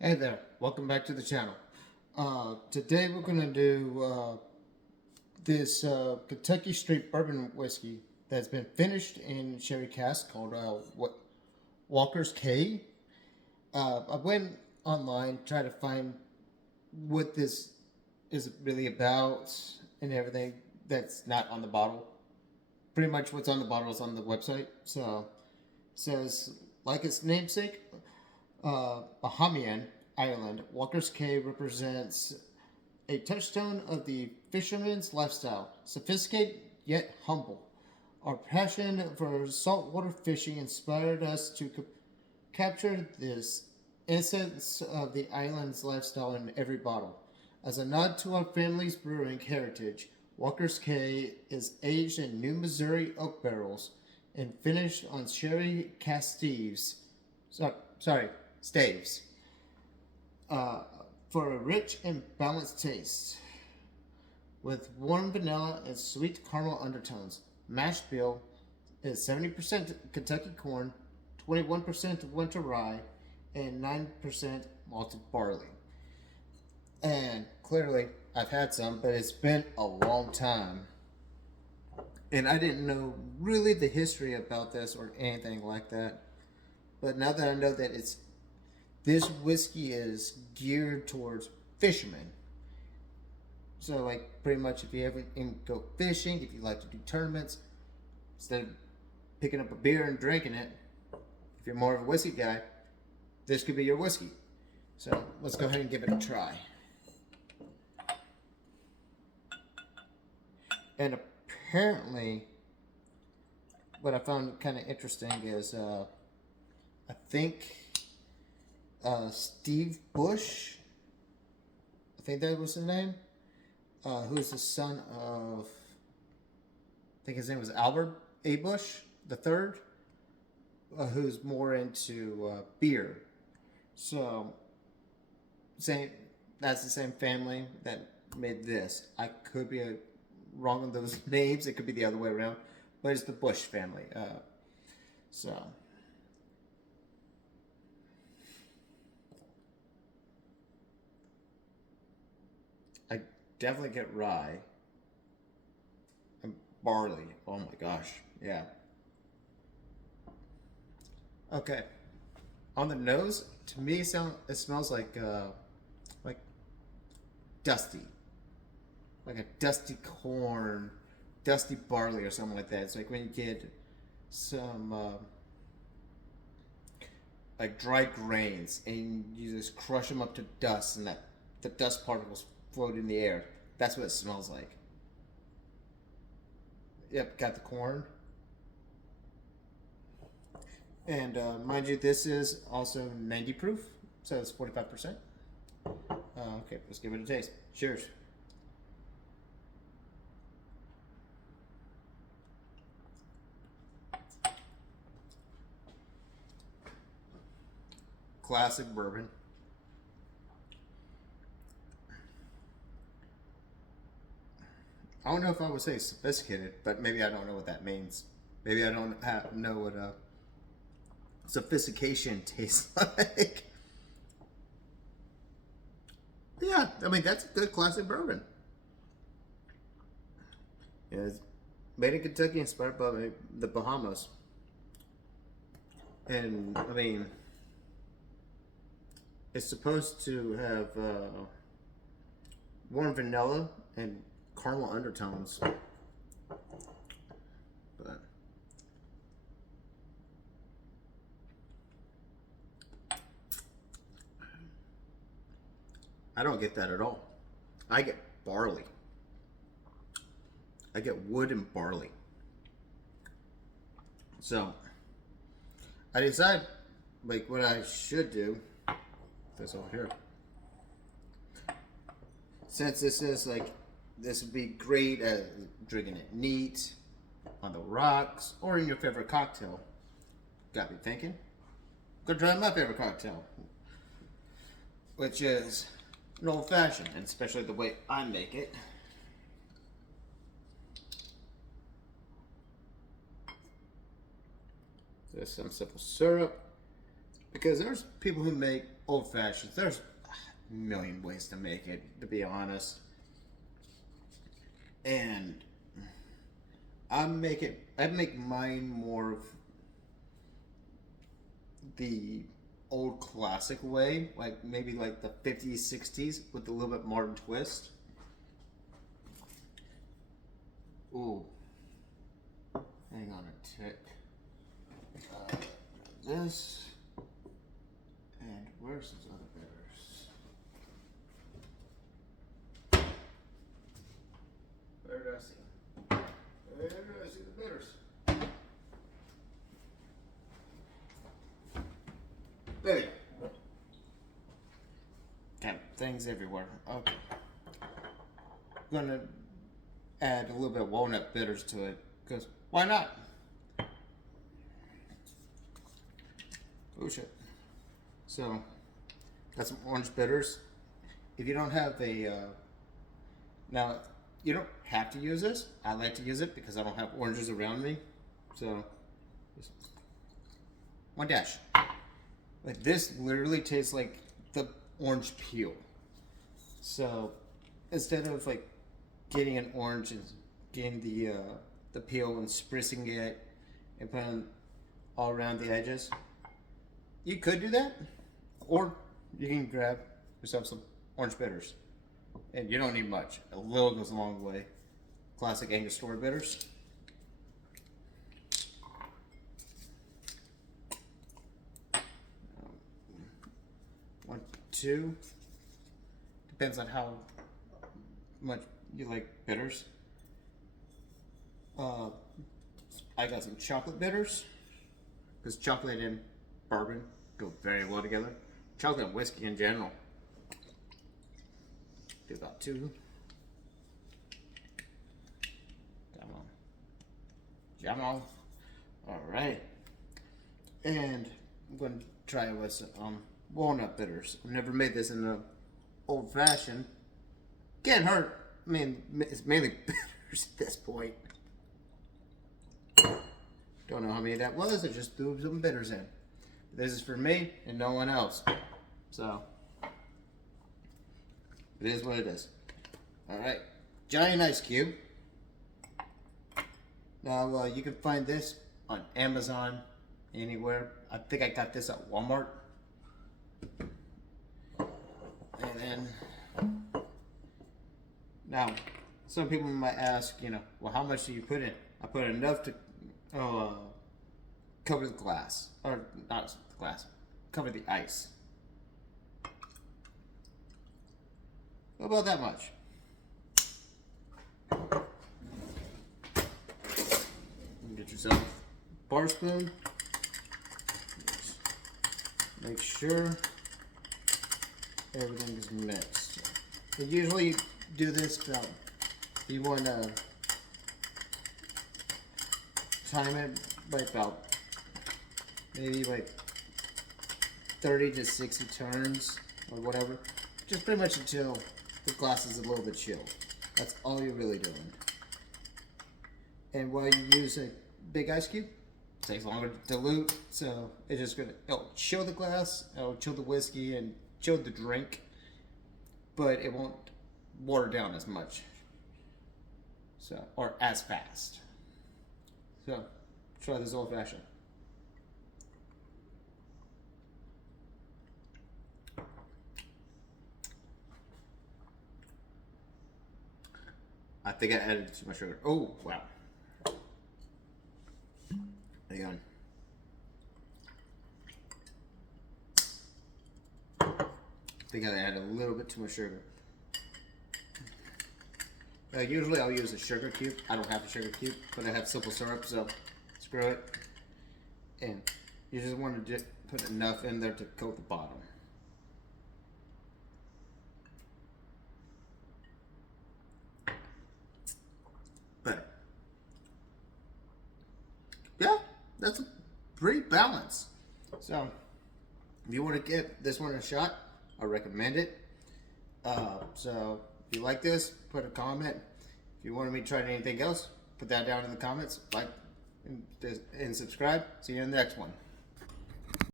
Hey there, welcome back to the channel. Today we're going to do this Kentucky Straight Bourbon Whiskey that's been finished in sherry cask called Walker's Cay. I went online, tried to find what this is really about and everything that's not on the bottle. Pretty much what's on the bottle is on the website. So it says, like its namesake, Bahamian Island, Walker's Cay represents a touchstone of the fisherman's lifestyle, sophisticated yet humble. Our passion for saltwater fishing inspired us to capture this essence of the island's lifestyle in every bottle. As a nod to our family's brewing heritage, Walker's Cay is aged in New Missouri oak barrels and finished on sherry cask staves, uh, for a rich and balanced taste. With warm vanilla and sweet caramel undertones, mash bill is 70% Kentucky corn, 21% winter rye, and 9% malted barley. And clearly, I've had some, but it's been a long time. And I didn't know really the history about this or anything like that. But now that I know that this whiskey is geared towards fishermen. So, like, pretty much if you ever go fishing, if you like to do tournaments, instead of picking up a beer and drinking it, if you're more of a whiskey guy, this could be your whiskey. So, let's go ahead and give it a try. And apparently, what I found kind of interesting is I think Steve Bush, I think that was his name, who's the son of, I think his name was Albert A. Bush the third, who's more into beer. So, same. That's the same family that made this. I could be wrong on those names. It could be the other way around, but it's the Bush family. So. I definitely get rye and barley. Oh my gosh, yeah. Okay, on the nose, to me, it smells like dusty, like a dusty corn, dusty barley or something like that. It's like when you get some like dry grains and you just crush them up to dust, and that the dust particles float in the air. That's what it smells like. Yep, got the corn. And mind you, this is also 90 proof, so it's 45%. Okay, let's give it a taste. Cheers. Classic bourbon. I don't know if I would say sophisticated, but maybe I don't know what that means. Maybe I don't know what sophistication tastes like. Yeah, I mean, that's a good classic bourbon. Yeah, it's made in Kentucky, inspired by the Bahamas. And, I mean, it's supposed to have warm vanilla and caramel undertones. But I don't get that at all. I get barley. I get wood and barley. So I decide like what I should do. This over here. Since this is like this would be great at drinking it neat, on the rocks, or in your favorite cocktail. Got me thinking. Go try my favorite cocktail, which is an old fashioned, and especially the way I make it. There's some simple syrup, Because there's people who make old fashions. There's a million ways to make it, to be honest. And I make mine more of the old classic way, like maybe like the 50s, 60s with a little bit modern twist. Ooh. Hang on a tick. This. And where's those other bitters? Where did I see? Where did I see the bitters? There you go. Got things everywhere. Okay. I'm gonna add a little bit of walnut bitters to it, because why not? Oh shit. So, got some orange bitters. If you don't have a, now, you don't have to use this. I like to use it because I don't have oranges around me. So, just one dash. Like this literally tastes like the orange peel. So, instead of like getting an orange and getting the peel and spritzing it and putting all around the edges, you could do that, or you can grab yourself some orange bitters, and you don't need much. A little goes a long way. Classic Angostura bitters. 1, 2. Depends on how much you like bitters. I got some chocolate bitters, because chocolate and bourbon go very well together. Chocolate and whiskey in general. Do about 2. Come on. Come on. Alright. And I'm going to try with some walnut bitters. I've never made this in an old fashioned. Can't hurt. I mean, it's mainly bitters at this point. Don't know how many that was. I just threw some bitters in. This is for me and no one else. So, it is what it is. Alright. Giant ice cube. Now, you can find this on Amazon, anywhere. I think I got this at Walmart. And then, now, some people might ask, well, how much do you put in? I put enough to cover the glass, or not the glass, cover the ice. About that much. Get yourself a bar spoon. Make sure everything is mixed. I usually do this about, you want to time it by about maybe like 30 to 60 turns or whatever. Just pretty much until the glass is a little bit chilled. That's all you're really doing. And while you use a big ice cube, it takes longer to dilute, so it'll chill the glass, it'll chill the whiskey and chill the drink, but it won't water down as much. So, or as fast. So, try this old fashioned. I think I added too much sugar. Oh, wow. Hang on. I think I added a little bit too much sugar. Usually I'll use a sugar cube. I don't have a sugar cube, but I have simple syrup, so screw it. And you just want to put enough in there to coat the bottom. But yeah, that's a pretty balanced. So if you want to give this one a shot, I recommend it. So if you like this, put a comment. If you wanted me to try anything else, put that down in the comments. Like and subscribe. See you in the next one.